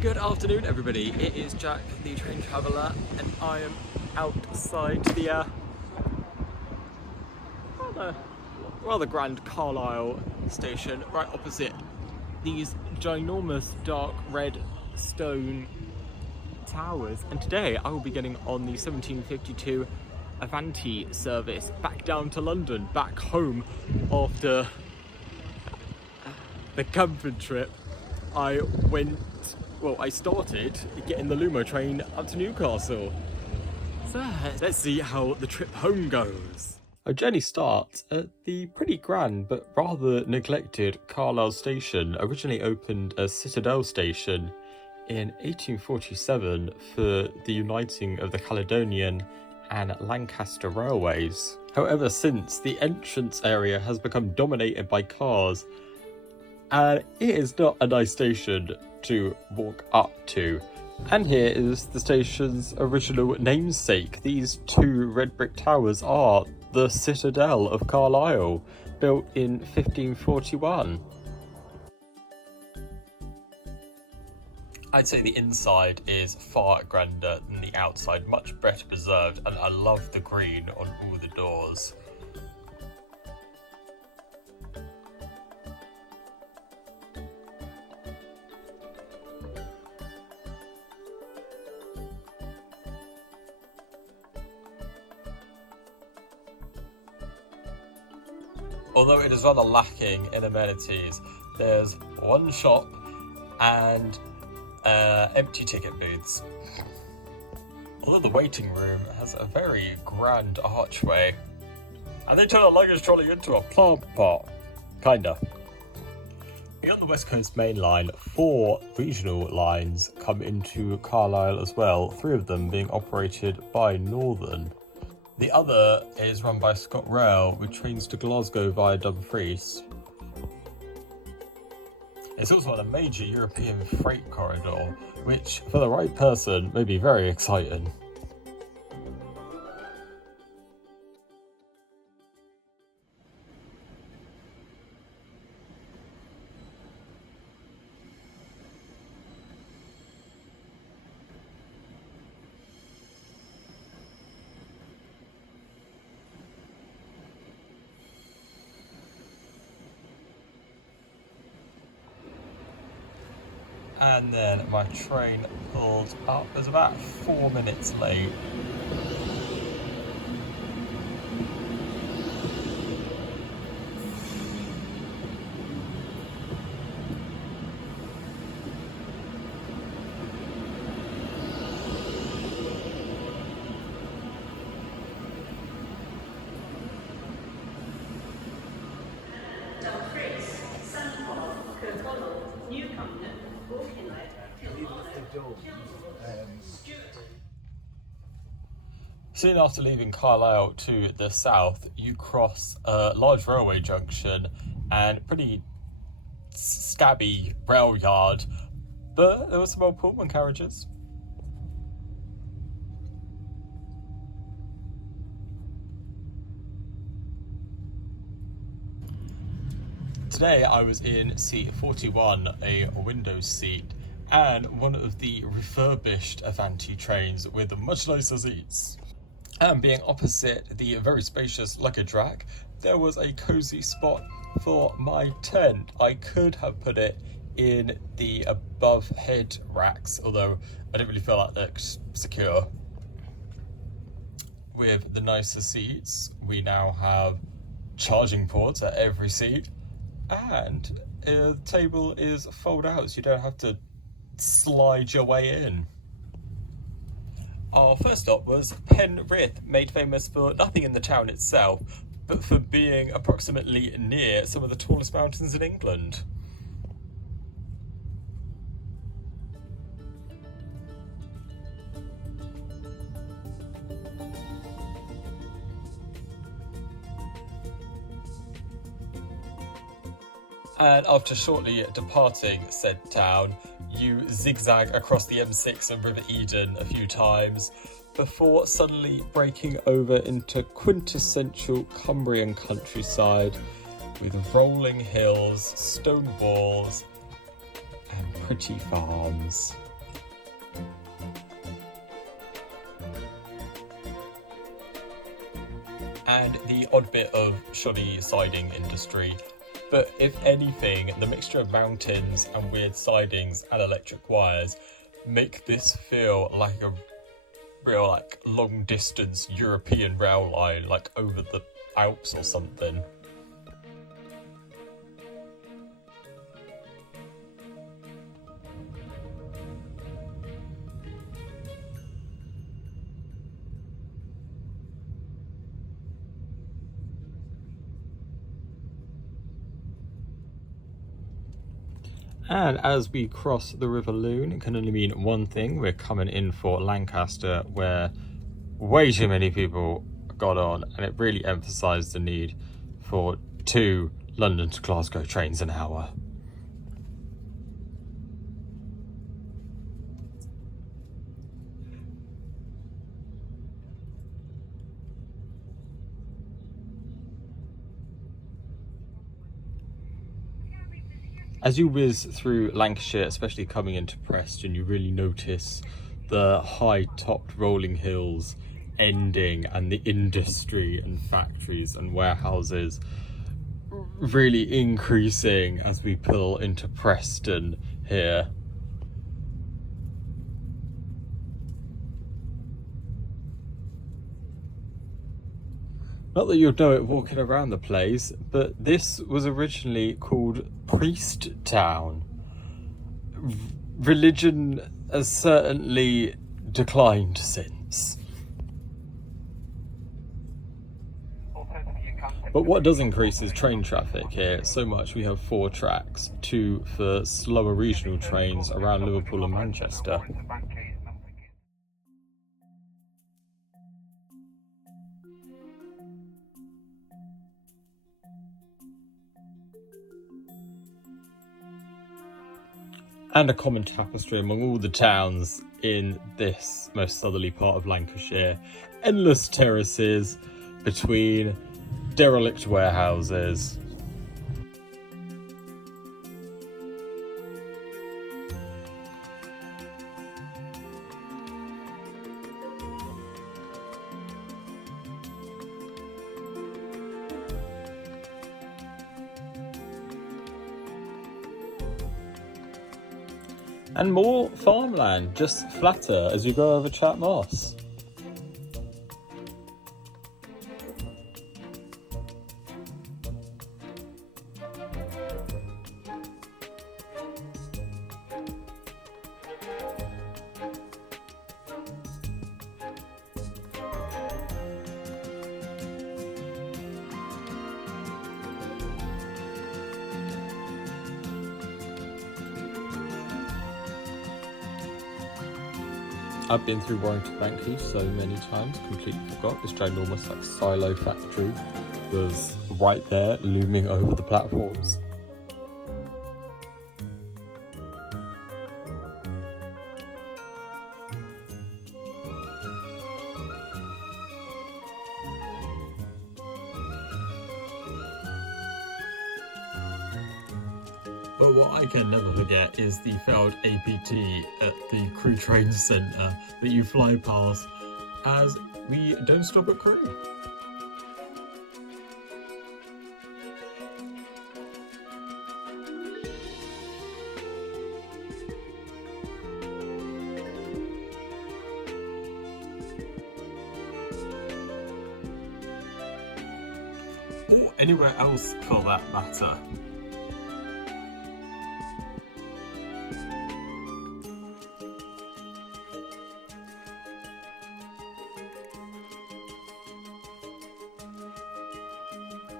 Good afternoon, everybody. It is Jack, the train traveller, and I am outside the rather grand Carlisle station, right opposite these ginormous dark red stone towers. And today I will be getting on the 1752 Avanti service back down to London, back home after the camping trip. I started getting the Lumo train up to Newcastle. So let's see how the trip home goes. Our journey starts at the pretty grand but rather neglected Carlisle station, originally opened as Citadel Station in 1847 for the uniting of the Caledonian and Lancaster railways. However, since the entrance area has become dominated by cars, and it is not a nice station to walk up to. And here is the station's original namesake. These two red brick towers are the Citadel of Carlisle, built in 1541. I'd say the inside is far grander than the outside, much better preserved, and I love the green on all the doors. Although it is rather lacking in amenities, there's one shop and empty ticket booths. Although the waiting room has a very grand archway. And they turn a luggage trolley into a plant pot. Kinda. Beyond the West Coast main line, 4 regional lines come into Carlisle as well, 3 of them being operated by Northern. The other is run by ScotRail, with trains to Glasgow via Dumfries. It's also on a major European freight corridor, which, for the right person, may be very exciting. And then my train pulled up. It was about 4 minutes late. Soon after leaving Carlisle to the south, you cross a large railway junction and pretty scabby rail yard, but there were some old Pullman carriages. Today I was in seat 41, a window seat, and one of the refurbished Avanti trains with much nicer seats. And being opposite the very spacious luggage rack, there was a cosy spot for my tent. I could have put it in the above head racks, although I didn't really feel like that secure. With the nicer seats, we now have charging ports at every seat, and the table is fold out, so you don't have to slide your way in. Our first stop was Penrith, made famous for nothing in the town itself, but for being approximately near some of the tallest mountains in England. And after shortly departing said town, you zigzag across the M6 and River Eden a few times before suddenly breaking over into quintessential Cumbrian countryside with rolling hills, stone walls and pretty farms. And the odd bit of shoddy siding industry. But if anything, the mixture of mountains and weird sidings and electric wires make this feel like a real, like, long distance European rail line, like over the Alps or something. And as we cross the River Lune, it can only mean one thing: we're coming in for Lancaster, where way too many people got on, and it really emphasised the need for 2 London to Glasgow trains an hour. As you whiz through Lancashire, especially coming into Preston, you really notice the high-topped rolling hills ending and the industry and factories and warehouses really increasing as we pull into Preston here. Not that you'd know it walking around the place, but this was originally called Priest Town. Religion has certainly declined since. But what does increase is train traffic here. So much we have 4 tracks, 2 for slower regional trains around Liverpool and Manchester. And a common tapestry among all the towns in this most southerly part of Lancashire. Endless terraces between derelict warehouses. And more farmland, just flatter as you go over Chat Moss. I've been through Warrington Bank so many times, completely forgot this ginormous like silo factory was right there, looming over the platforms. But what I can never forget is the failed APT at the Crewe Train Centre that you fly past as we don't stop at Crewe. Or anywhere else for that matter.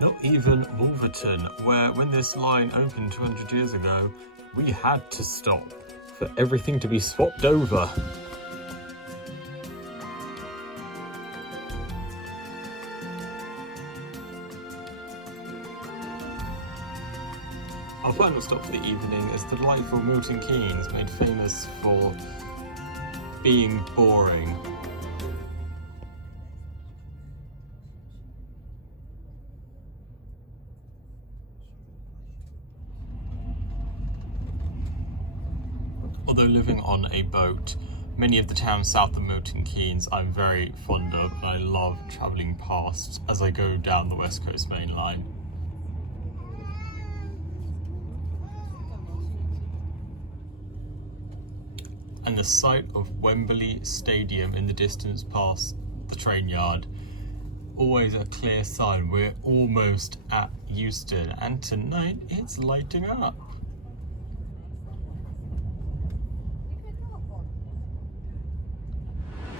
Not even Wolverton, where when this line opened 200 years ago, we had to stop for everything to be swapped over. Our final stop for the evening is the delightful Milton Keynes, made famous for being boring. Although living on a boat Many of the towns south of Milton Keynes I'm very fond of, and I love travelling past as I go down the West Coast Main Line. And the sight of Wembley Stadium in the distance past the train yard, always a clear sign we're almost at Euston, and tonight it's lighting up.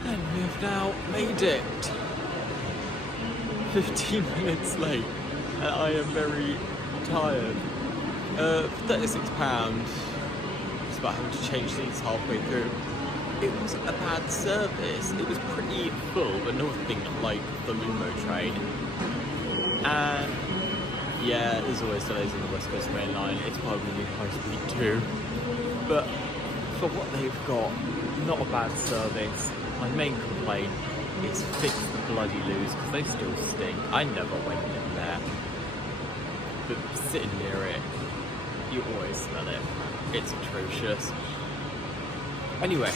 And we've now made it. 15 minutes late, and I am very tired. For £36, just about having to change seats halfway through. It wasn't a bad service. It was pretty full, but nothing like the Lumo train. And yeah, there's always delays on the West Coast Main Line. It's probably high speed too. But for what they've got, not a bad service. My main complaint is fix the bloody loos, because they still stink. I never went in there, but sitting near it, you always smell it. It's atrocious. Anyway,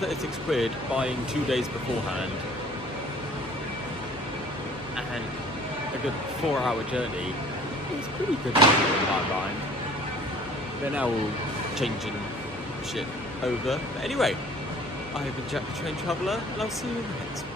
36 quid buying 2 days beforehand, and a good 4-hour journey is pretty good in my mind. They're now all changing shit over. But anyway, I have been Jack the Train Traveller, and I'll see you in the next one.